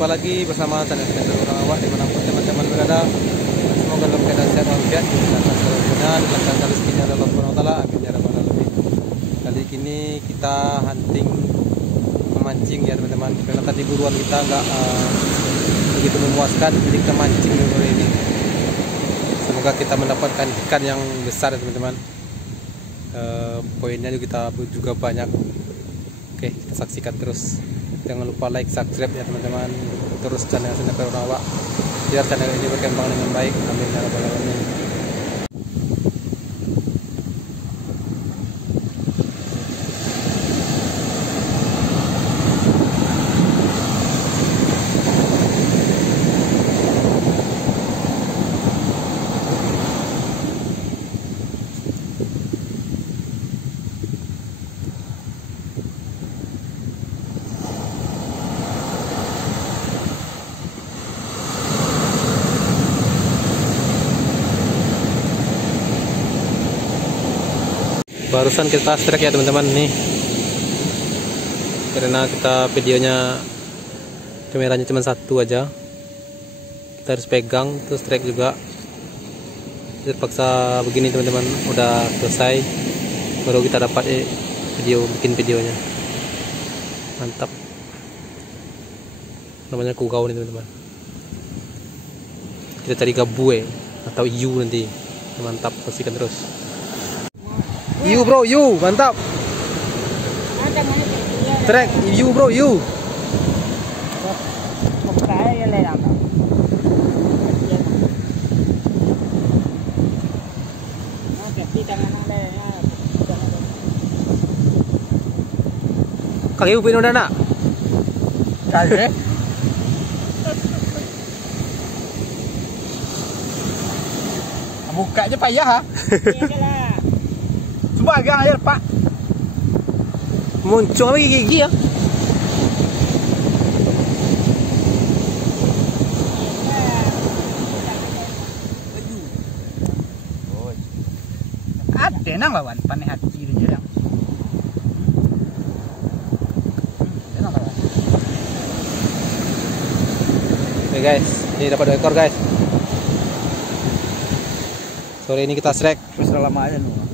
Jumpa lagi bersama channel Orang Awak dimanapun teman-teman berada. Semoga dalam keadaan sehat walafiat, dilantang kerukunan, dilantang rezekinya Allah Subhanahu wa taala. Amin ya rabbal alamin. Kali ini kita hunting memancing ya teman-teman. Karena tadi buruan kita nggak begitu memuaskan, jadi kita mancing dulu ini. Semoga kita mendapatkan ikan yang besar ya teman-teman. Poinnya juga banyak. Oke, kita saksikan terus. Jangan lupa like, subscribe ya teman-teman. Terus channel Orang Awak biar channel ini berkembang dengan baik. Amin ya rabbal alamin. Barusan kita strike ya teman-teman nih, karena kita videonya kameranya cuma satu aja, kita harus pegang terus strike juga. Terpaksa begini teman-teman, udah selesai baru kita dapat bikin videonya. Mantap, namanya kugau nih teman-teman. Kita cari gabue atau iu nanti. Mantap, saksikan terus. You bro, you mantap. Trek, you bro, you. Kaki upin udah nak? Kali. Buka aja payah ha. Sebagang aja pak. Muncul apa gigi ya? Ada nang lawan panen hati dia yang. Oke guys, ini dapat 2 ekor guys. Sore ini kita strike. Terus lama aja nih.